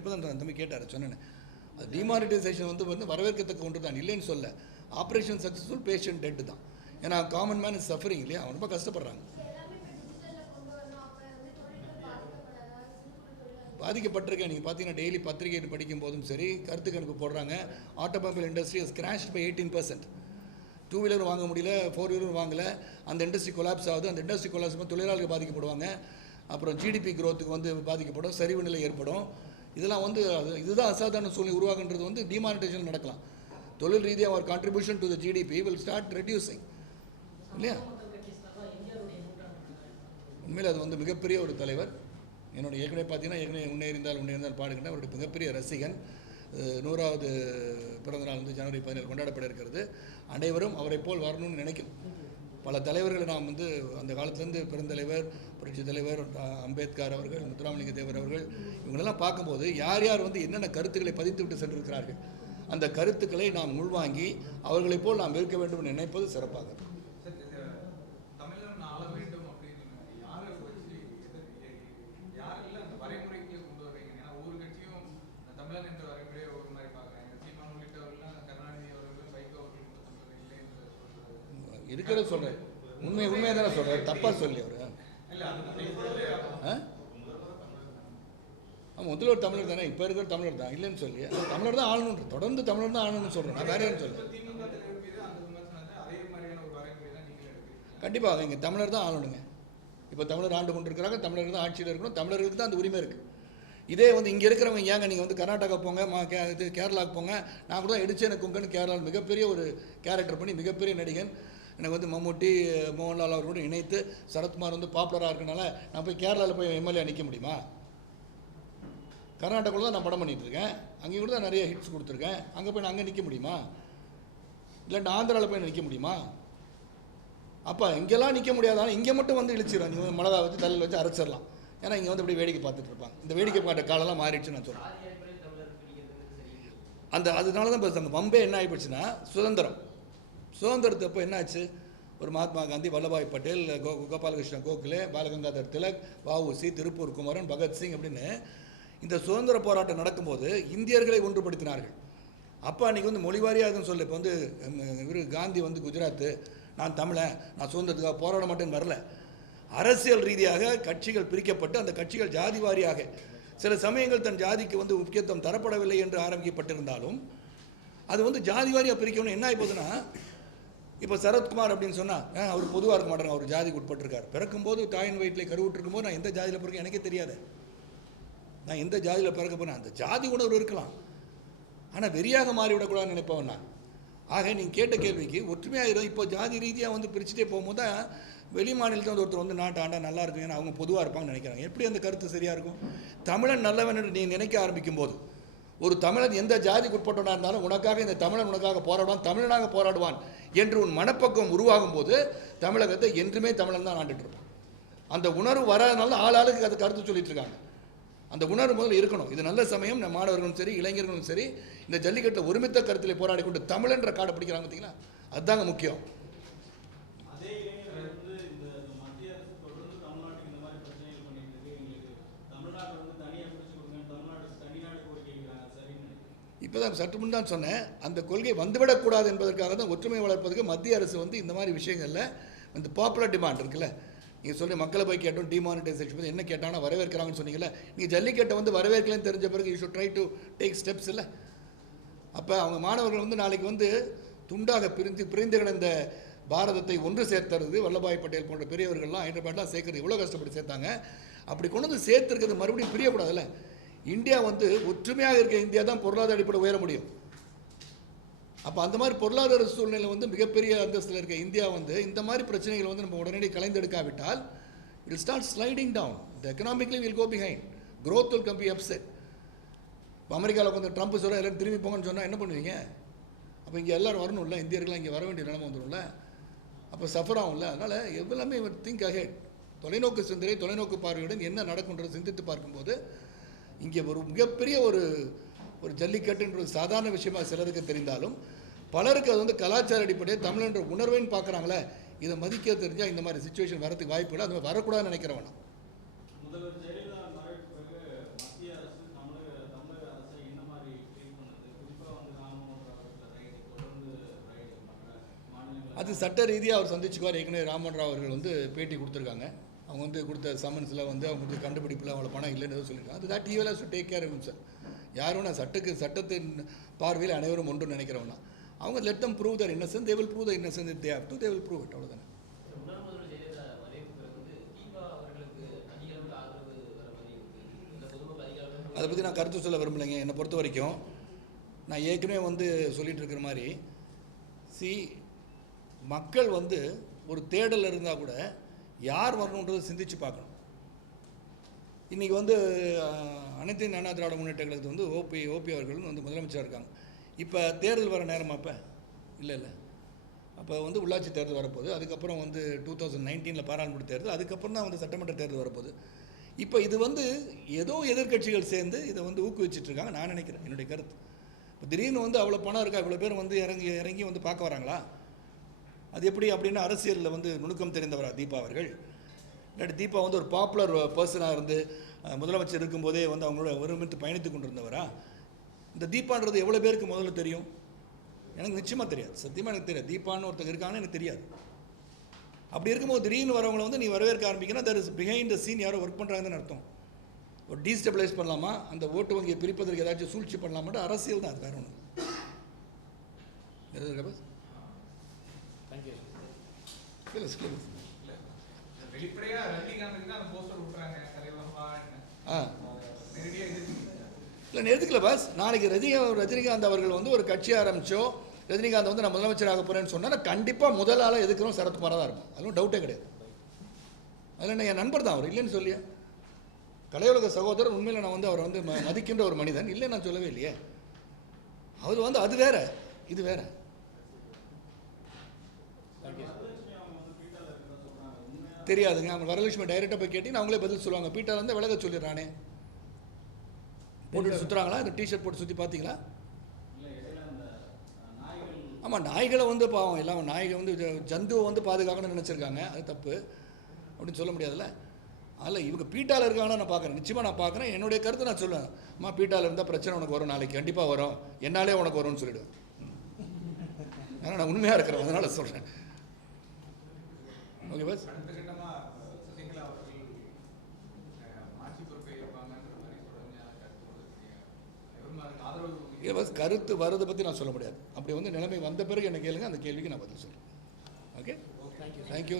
இப்போ தான் தம்பி கேட்டார் சொன்னேன். அது டிமானிட்டைசேஷன் வந்து வரவேற்கத்தக்க ஒன்று தான், இல்லைன்னு சொல்ல. ஆப்ரேஷன் சக்ஸஸ்ஃபுல், பேஷண்ட் டெட் தான். ஏன்னா காமன் மேன் இஸ் சஃபரிங் இல்லையா, அவன் ரொம்ப கஷ்டப்படுறாங்க. பாதிக்கப்பட்டிருக்கேன். நீங்கள் பார்த்தீங்கன்னா டெய்லி பத்திரிகை படிக்கும் போதும் சரி, கருத்து கணிப்பு போடுறாங்க. Automobile industry is crashed by 18%. 2 wheeler வாங்க முடியல, 4 வீலர் வாங்கலை. அந்த இண்டஸ்ட்ரி கொலாப்ஸ் ஆகுது. அந்த இண்டஸ்ட்ரி கொலாப்ஸ் தொழிலாளர்கள் பாதிக்கப்படுவாங்க. அப்புறம் ஜிடிபி க்ரோத்துக்கு வந்து பாதிக்கப்படும், சரிவு நிலை ஏற்படும். இதெல்லாம் வந்து இதுதான் அசாதாரண சூழ்நிலை உருவாகுன்றது வந்து டிமானிட்டைசேஷன் நடக்கலாம். தொழில் ரீதியாக ஒரு contribution to the GDP will start reducing இல்லையா. உண்மையில் அது வந்து மிகப்பெரிய ஒரு தலைவர். என்னோட ஏற்கனவே பார்த்தீங்கன்னா உன்னே இருந்தால் பாடுகின்ற அவருடைய மிகப்பெரிய ரசிகன். 100வது பிறந்தநாள் வந்து ஜனவரி 17 கொண்டாடப்பட இருக்கிறது. அனைவரும் அவரை போல் வரணும்னு நினைக்கணும். பல தலைவர்களை நாம் வந்து அந்த காலத்திலேருந்து பெருந்தலைவர், புரட்சி தலைவர் அம்பேத்கர் அவர்கள், முத்துராமலிங்க தேவர் அவர்கள், இவங்களெல்லாம் பார்க்கும்போது யார் யார் வந்து என்னென்ன கருத்துக்களை பதித்து விட்டு சென்றிருக்கிறார்கள், அந்த கருத்துக்களை நாம் உள்வாங்கி அவர்களைப் போல் நாம் இருக்க வேண்டும் என்று நினைப்பது சிறப்பாக. இருக்கிறத சொல்கிறேன், உண்மையாக தானே சொல்கிறார், தப்பாக சொல்லி அவர். ஆமாம், முதல்வர் தமிழர் தானே, இப்போ இருக்கிற தமிழர் தான், இல்லைன்னு சொல்லி தமிழர் தான் ஆளணும், தொடர்ந்து தமிழர் தான் ஆளணும்னு சொல்கிறேன். நான் வேற ஏன்னு சொல்கிறேன். கண்டிப்பாக இங்கே தமிழர் தான் ஆளணுங்க. இப்போ தமிழர் ஆண்டு கொண்டு இருக்கிறாங்க, தமிழர்கள் தான் ஆட்சியில் இருக்கணும், தமிழர்களுக்கு தான் அந்த உரிமை இருக்குது. இதே வந்து இங்கே இருக்கிறவங்க ஏங்க நீங்கள் வந்து கர்நாடகா போங்க, இது கேரளாவுக்கு போங்க, நான் கூட இடிச்சேன குங்கன்னு கேரளாவில் மிகப்பெரிய ஒரு கேரக்டர் பண்ணி மிகப்பெரிய நடிகன். எனக்கு வந்து மம்முட்டி, மோகன்லால் அவர்களோடு இணைத்து சரத்குமார் வந்து பாப்புலராக இருக்கனால நான் போய் கேரளாவில் போய் எம்எல்ஏ நிற்க முடியுமா? கர்நாடகாவில் தான் நான் படம் பண்ணிகிட்ருக்கேன், அங்கேயும் கூட தான் நிறைய ஹிட்ஸ் கொடுத்துருக்கேன். அங்கே போய் நான் அங்கே நிற்க முடியுமா? இல்லாட்டி ஆந்திராவில் போய் நிற்க முடியுமா? அப்போ இங்கெல்லாம் நிற்க முடியாதாலும் இங்கே மட்டும் வந்து இழிச்சிடும். நீங்கள் மிளகா வச்சு தலையில் வச்சு அரைச்சிடலாம். ஏன்னா இங்கே வந்து அப்படி வேடிக்கை பார்த்துட்டு இருப்பாங்க. இந்த வேடிக்கை பார்த்த காலெல்லாம் மாறிடுச்சு நான் சொல்கிறேன். அதனால தான் இப்போ அந்த பம்பே என்ன ஆகிப்போச்சுன்னா சுதந்திரத்தப்போ என்னாச்சு, ஒரு மகாத்மா காந்தி, வல்லபாய் பட்டேல், கோபாலகிருஷ்ண கோகலே, பாலகங்காதர் திலக், வஉசி, திருப்பூர் குமரன், பகத்சிங் அப்படின்னு இந்த சுதந்திர போராட்டம் நடக்கும்போது இந்தியர்களை ஒன்றுபடுத்தினார்கள். அப்போ அன்றைக்கி வந்து மொழிவாரியாகன்னு சொல்லி இப்போ வந்து இவர் காந்தி வந்து குஜராத்து, நான் தமிழன், நான் சுதந்திரத்துக்காக போராட மாட்டேன்னு வரல. அரசியல் ரீதியாக கட்சிகள் பிரிக்கப்பட்டு அந்த கட்சிகள் ஜாதி வாரியாக சில சமயங்கள் தன் ஜாதிக்கு வந்து முக்கியத்துவம் தரப்படவில்லை என்று ஆரம்பிக்கப்பட்டிருந்தாலும் அது வந்து ஜாதி வாரியாக பிரிக்கணும். என்ன ஆகிப்போதுன்னா, இப்போ சரத்குமார் அப்படின்னு சொன்னால் அவர் பொதுவாக இருக்க மாட்டாங்க, அவர் ஜாதிக்கு உட்பட்டிருக்கார். பிறக்கும்போது தாயின் வயிற்றில் கருவுற்றிருக்கும் போது நான் எந்த ஜாதியில் பிறக்க எனக்கே தெரியாது, நான் எந்த ஜாதியில் பிறக்க போனேன். அந்த ஜாதி உணர்வு இருக்கலாம், ஆனால் வெறியாக மாறிவிடக்கூடாதுன்னு நினைப்பவன் நான். ஆக நீங்கள் கேட்ட கேள்விக்கு ஒற்றுமையாக இருக்கும். இப்போ ஜாதி ரீதியாக வந்து பிரிச்சுட்டே போகும்போது தான் வெளி மாநிலத்தில் வந்து ஒருத்தர் வந்து நாட்டு ஆண்டா நல்லா இருக்கும், ஏன்னா அவங்க பொதுவாக இருப்பாங்கன்னு நினைக்கிறாங்க. எப்படி அந்த கருத்து சரியாக இருக்கும்? தமிழன் நல்லவன் என்று நீங்கள் நினைக்க ஆரம்பிக்கும் போது ஒரு தமிழன் எந்த ஜாதிக்கு உட்பட்டவனாக இருந்தாலும் உனக்காக இந்த தமிழன் உனக்காக போராடுவான், தமிழனாக போராடுவான் என்று உன் மனப்பக்குவம் உருவாகும் போது தமிழகத்தை என்றுமே தமிழன் தான் ஆண்டுட்டு இருப்பான். அந்த உணர்வு வராதனால ஆளாளுக்கு அது கருத்து சொல்லிட்டு இருக்காங்க. அந்த உணர்வு முதல்ல இருக்கணும். இது நல்ல சமயம். நம்ம மாணவர்களும் சரி, இளைஞர்களும் சரி, இந்த ஜல்லிக்கட்டில் ஒருமித்த கருத்தில் போராடி கொண்டு தமிழன்ற காடை பிடிக்கிறாங்க பார்த்தீங்களா, அதுதாங்க முக்கியம். இப்போ தான் சற்று முன் தான் சொன்னேன், அந்த கொள்கை வந்துவிடக்கூடாது என்பதற்காக தான் ஒற்றுமை வளர்ப்பதுக்கு மத்திய அரசு வந்து இந்த மாதிரி விஷயங்களில் இந்த பாப்புலர் டிமாண்ட் இருக்குல்ல, நீங்கள் சொல்லி மக்களை போய் கேட்டோம் டிமானிட்டைசேஷன் என்ன கேட்டாங்கன்னா வரவேற்கிறாங்கன்னு சொன்னீங்கல்ல, நீங்கள் ஜல்லிக்கட்டை வந்து வரவேற்கலன்னு தெரிஞ்ச பிறகு you should try to take steps இல்லை. அப்போ அவங்க மாணவர்கள் வந்து நாளைக்கு வந்து துண்டாக பிரிந்து கிடந்த பாரதத்தை ஒன்று சேர்த்துறது வல்லபாய் பட்டேல் போன்ற பெரியவர்கள்லாம் ஹைதராபாத்லாம் சேர்க்கறது எவ்வளோ கஷ்டப்பட்டு சேர்த்தாங்க. அப்படி கொண்டு வந்து சேர்த்துருக்கிறது மறுபடியும் பிரியக்கூடாதுல்ல. இந்தியா வந்து ஒற்றுமையாக இருக்க இந்தியா தான் பொருளாதார அடிப்படை உயர முடியும். அப்போ அந்த மாதிரி பொருளாதார சூழ்நிலை வந்து மிகப்பெரிய அந்தஸ்தில் இருக்க இந்தியா வந்து இந்த மாதிரி பிரச்சனைகள் வந்து நம்ம உடனடி கலைந்தெடுக்காவிட்டால் it start sliding down. The economically will go behind, growth will come be upset. இப்போ அமெரிக்காவில் வந்து ட்ரம்ப் சொல்ல எல்லோரும் திரும்பி போங்கன்னு சொன்னால் என்ன பண்ணுவீங்க? அப்போ இங்கே எல்லோரும் வரணும்ல, இந்தியர்கள்லாம் இங்கே வர வேண்டிய நிலைமை வந்துடும்ல, அப்போ சஃபர் ஆகும்ல. அதனால் எல்லாமே திங்க் அஹெட், தொலைநோக்கு சிந்தனை, தொலைநோக்கு பார்வையுடன் என்ன நடக்கும்ன்றது சிந்தித்து பார்க்கும்போது இங்கே ஒரு மிகப்பெரிய ஒரு ஜல்லிக்கட்டுன்ற சாதாரண விஷயமாக சிலருக்கு தெரிந்தாலும் பலருக்கு அது வந்து கலாச்சார அடிப்படையில் தமிழ்ன்ற உணர்வைன்னு பார்க்குறாங்களே, இதை மதிக்க தெரிஞ்சால் இந்த மாதிரி சிச்சுவேஷன் வரதுக்கு வாய்ப்பு இல்லை. அது மாதிரி வரக்கூடாதுன்னு நினைக்கிறவனா. அது சட்ட ரீதியாக அவர் சந்திச்சுக்குவார். ஏற்கனவே ராமன் ராவ் அவர்கள் வந்து பேட்டி கொடுத்துருக்காங்க. அவங்க வந்து கொடுத்த சம்மன்ஸில் வந்து அவங்க கண்டுபிடிப்பில் அவங்கள பணம் இல்லைன்னு எதுவும் சொல்லியிருக்காங்க. அது that evil to take care sir. யாரும் நான் சட்டத்தின் பார்வையில் அனைவரும் ஒன்று நினைக்கிறவனா. அவங்க let them prove their innocent, they will prove the innocent, they have to, they will prove it. அவ்வளோதானே. அதை பற்றி நான் கருத்து சொல்ல விரும்பலைங்க. என்னை பொறுத்த வரைக்கும் நான் ஏற்கனவே வந்து சொல்லிகிட்டு இருக்கிற மாதிரி, மக்கள் வந்து ஒரு தேடல் இருந்தால் கூட யார் வரணுன்றதை சிந்திச்சு பார்க்கணும். இன்றைக்கி வந்து அனைத்து இந்திய அண்ணா திராவிட முன்னேற்ற கழகத்துக்கு வந்து ஓபி அவர்கள் வந்து முதலமைச்சராக இருக்காங்க. இப்போ தேர்தல் வர நேரமா? அப்போ இல்லை. அப்போ வந்து உள்ளாட்சி தேர்தல் வரப்போகுது. அதுக்கப்புறம் வந்து 2019 பாராளுமன்ற தேர்தல், அதுக்கப்புறம் தான் வந்து சட்டமன்ற தேர்தல் வரப்போகுது. இப்போ இது வந்து ஏதோ எதிர்கட்சிகள் சேர்ந்து இதை வந்து ஊக்குவிச்சிட்ருக்காங்க நான் நினைக்கிறேன். என்னுடைய கருத்து. இப்போ திடீர்னு வந்து அவ்வளோ பணம் இருக்கா, இவ்வளோ பேர் வந்து இறங்கி வந்து பார்க்க வராங்களா? அது எப்படி அப்படின்னா அரசியலில் வந்து நுணுக்கம் தெரிந்தவரா தீபா அவர்கள்? இல்லாட்டி தீபா வந்து ஒரு பாப்புலர் பர்சனாக இருந்து முதலமைச்சர் இருக்கும்போதே வந்து அவங்களோட ஒருமித்து பயணித்து கொண்டு இருந்தவரா? இந்த தீபான்றது எவ்வளோ பேருக்கு முதல்ல தெரியும்? எனக்கு நிச்சயமாக தெரியாது, சத்தியமாக எனக்கு தெரியாது. தீபான்னு ஒருத்தர் இருக்கான்னு எனக்கு தெரியாது. அப்படி இருக்கும்போது திடீர்னு வரவங்களை வந்து நீ வரவேற்க ஆரம்பிக்கணும். That is behind the scene யாரோ ஒர்க் பண்ணுறாங்கன்னு அர்த்தம். ஒரு டீஸ்டபிளைஸ் பண்ணலாமா, அந்த ஓட்டு வங்கியை பிரிப்பதற்கு ஏதாச்சும் சூழ்ச்சி பண்ணலாமான்ற அரசியல் தான். அது வேற ஒன்று. இல்லை எதுக்கல பாஸ். நாளைக்கு ரஜினிகாந்த் அவர்கள் வந்து ஒரு கட்சி ஆரம்பிச்சோ, ரஜினிகாந்த் வந்து நான் முதலமைச்சராக போகிறேன்னு சொன்னால் கண்டிப்பாக முதல் ஆளாக எதுக்கிறோம் சரத்குமாராக தான் இருக்கும். அதுவும் டவுட்டே கிடையாது. அதில் நான் என் நண்பர் தான் அவர், இல்லைன்னு சொல்லியா. கலையுலக சகோதரர். உண்மையில் நான் வந்து அவரை வந்து மதிக்கின்ற ஒரு மனிதன், இல்லை நான் சொல்லவே இல்லையே. அவர் வந்து அது வேற, இது வேற. தெரியாதுங்க. அவங்க வரலட்சுமி டைரெக்டாக போய் கேட்டீங்கன்னா அவங்களே பதில் சொல்லுவாங்க. பீட்டார் வந்து விலக சொல்லிடுறானே. போட்டு சுற்றுறாங்களா? இந்த டிஷர்ட் போட்டு சுற்றி பார்த்தீங்களா? ஆமாம், நாய்களை வந்து பாவம் எல்லாம் நாய்கள் வந்து ஜந்துவை வந்து பாதுகாக்கணும்னு நினச்சிருக்காங்க. அது தப்பு அப்படின்னு சொல்ல முடியாதுல்ல. அதில் இவங்க பீட்டாவில் இருக்காங்கன்னு நான் பார்க்குறேன். நிச்சயமாக நான் பார்க்குறேன். என்னுடைய கருத்து நான் சொல்லுவேன். அம்மா பீட்டாவில் இருந்தால் பிரச்சனை உனக்கு வரும், நாளைக்கு கண்டிப்பாக வரும், என்னாலே உனக்கு வரும்னு சொல்லிவிடுவேன். ஏன்னா நான் உண்மையாக இருக்கிறேன், அதனால் சொல்கிறேன். Okay bus. இல்லை பஸ், கருத்து வர்றதை பற்றி நான் சொல்ல முடியாது. அப்படி வந்து நிலைமை வந்த பிறகு என்ன கேளுங்க, அந்த கேள்விக்கு நான் பதில் சொல்கிறேன். Okay, thank you.